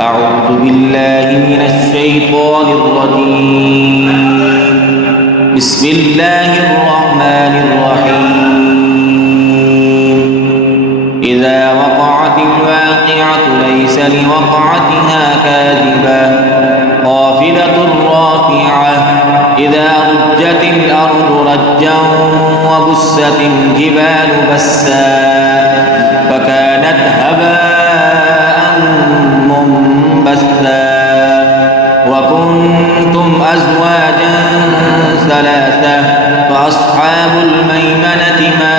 أعوذ بالله من الشيطان الرجيم. بسم الله الرحمن الرحيم. إذا وقعت الواقعة ليس لوقعتها كاذبة خافضة رافعة إذا رجت الأرض رجا وبست الجبال بسا فكانت هباء منبثا وكنتم أزواجا ثلاثة فأصحاب الميمنة ما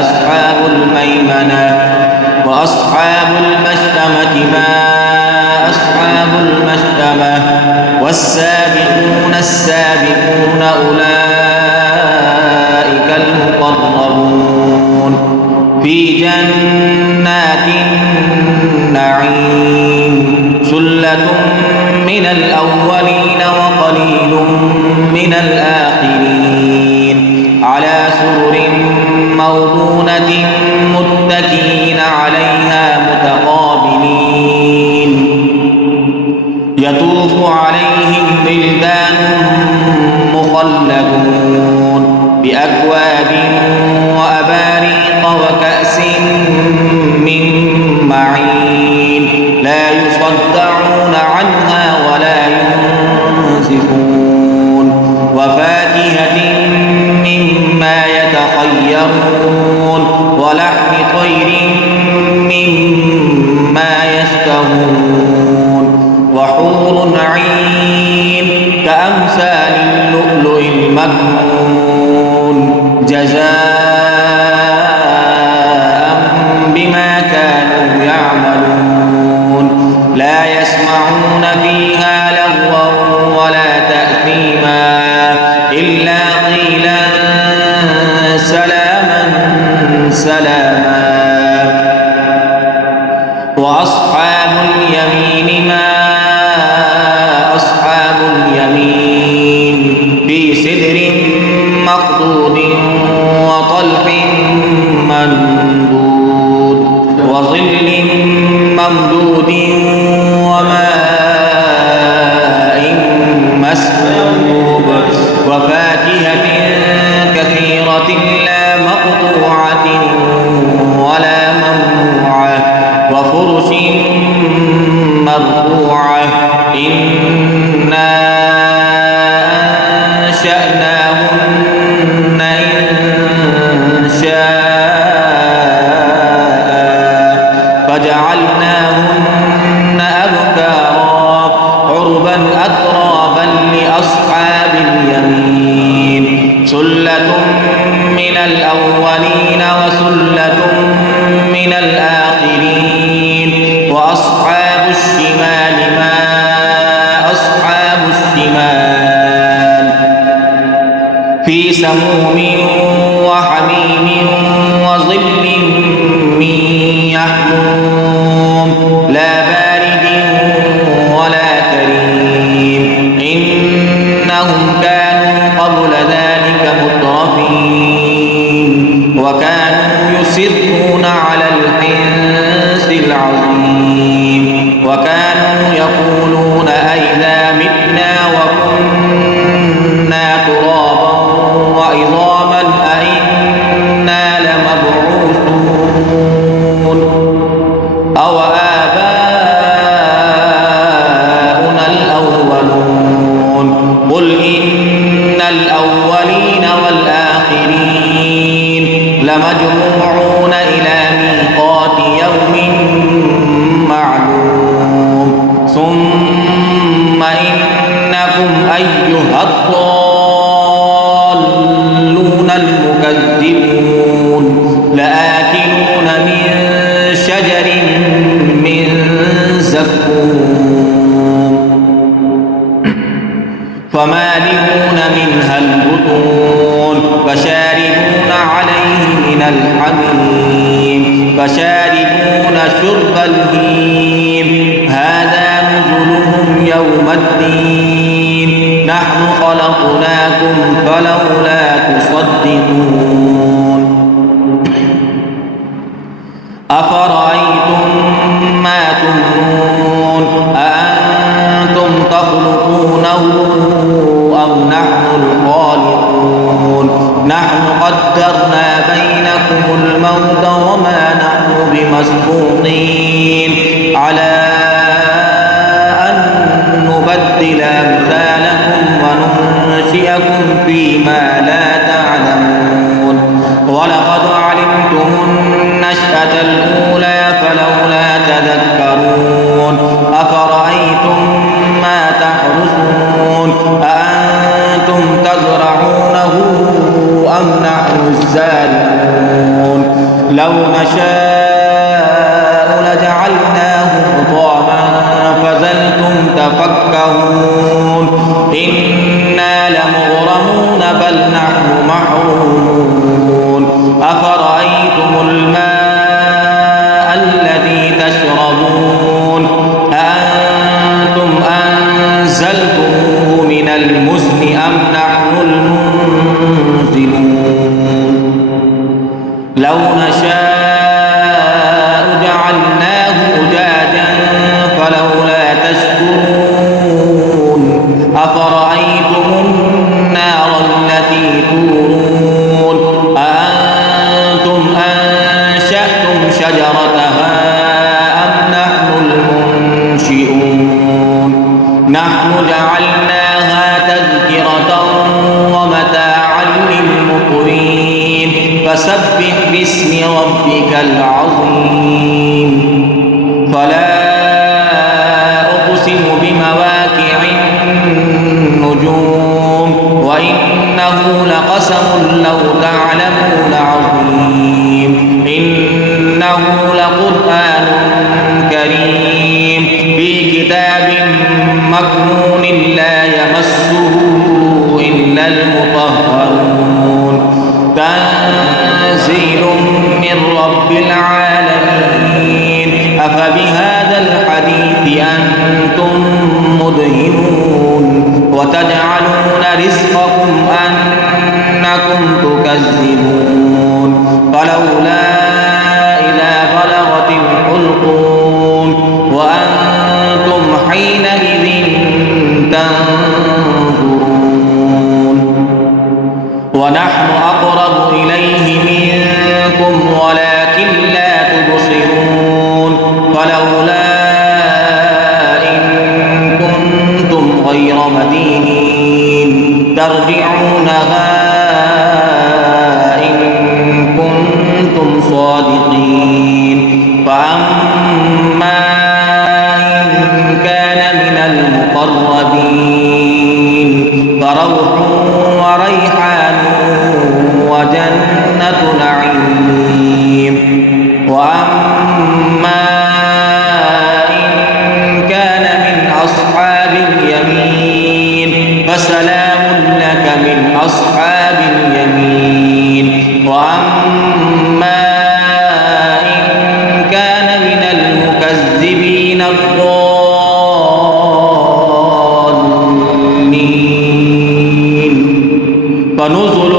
أصحاب الميمنة وأصحاب المشأمة ما أصحاب المشأمة والسابقون السابقون أولئك المقربون في جنات النعيم ثلة من الأولين وقليل من الآخرين على سرر موضونة متكئين عليها متقابلين يطوف عليهم بلدان مخلدون بأكواب وأباريق وكأس من معين لا يصدعون عنها ولا ينزفون وفاكهة مما يتخيرون ولحم طير مما يشتهون وحور عين كأمثال اللؤلؤ المكنون جزاء بما كانوا يعملون لا يسمعون فيها لغوا ولا تأثيما إلا قيلا سلاما سلاما وأصحاب اليمين ما أصحاب اليمين في سدر مخضود وطلح منضود وظل ممدود وماء مسكوب وفاكهة كثيرة لا مقطوعة ولا ممنوعة وفرش مرفوعة إنا أنشأناهن إنشاء فجعلناهن أبكارا عربا أترابا لأصحاب اليمين ثلة من الأولين وثلة من الآخرين وأصحاب الشمال ما أصحاب الشمال في سموم وحميم وظل من يحموم لا بارد ولا كريم إنهم كانوا قبل ذلك مترفين وكانوا يصرون على الحنث العظيم وكانوا يقولون أئذا متنا وكنا ترابا وعظاما أئنا لمبعوثون أو آباؤنا الأولون قل إن الأولين والآخرين لمجموعون إلى ميقات يوم معلوم ثم إنكم أيها الضالون المكذبون لآكلون من شجر من زقوم فمالئون منها البطون فشاربون عليه من الحميم فشاربون شرب الهيم هذا نزلهم يوم الدين نحن خلقناكم فلولا تصدقون أفرأيتم ما تمنون تحرسونه أم نحن الخالقون نحن قدرنا بينكم الموت وما نحن بمسبوقين على أن نبدل أمثالكم وننشئكم فيما لا تعلمون ولقد علمتم النشأة الأولى فلولا تذكرون أفرأيتم ما تحرثون أأنتم تزرعونه أم نحن الزارعون لو نشاء لجعلناه حطاما فظلتم تفكهون إنا لمغرمون بل نحن محرومون أفرأيتم الماء الذي تشربون أأنتم أنزلتموه من المزن أم نحن المنزلون لو نشاء جعلناه أجاجا فلولا تشكرون أفرأيتم النار التي تورون أأنتم أنشأتم شجرتها أم نحن المنشئون نحن جعلناها تذكرة ومتاعا للمقوين فسبح باسم ربك العظيم فلا أقسم بمواقع النجوم وإنه لقسم لو تعلمون عظيم إنه لقرآن كريم في كتاب مكنون لا يمسه إلا المطهرون تنزيل من رب العالمين أفبهذا الحديث أنتم مدهنون وتجعلون رزقكم أنكم تكذبون فلولا إذا بلغت الحلقوم وأنتم حينئذ تنظرون ونحن أقرب إليه منكم ولكن لا تبصرون فلولا إن كنتم غير مدينين ترجعونها إن كنتم صادقين فأما إن كان من المقربين فروح وريحان وجنة نعيم وأما إن كان من أصحاب اليمين فسلام لك من أصحاب اليمين وأما إن كان من المكذبين الضالين فنزل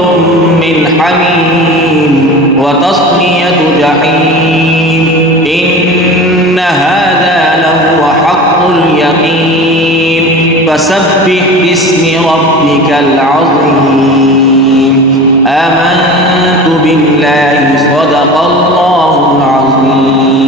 من حميم وتصلية جحيم إن هذا لهو حق اليقين فسبح باسم ربك العظيم آمنت بالله صدق الله العظيم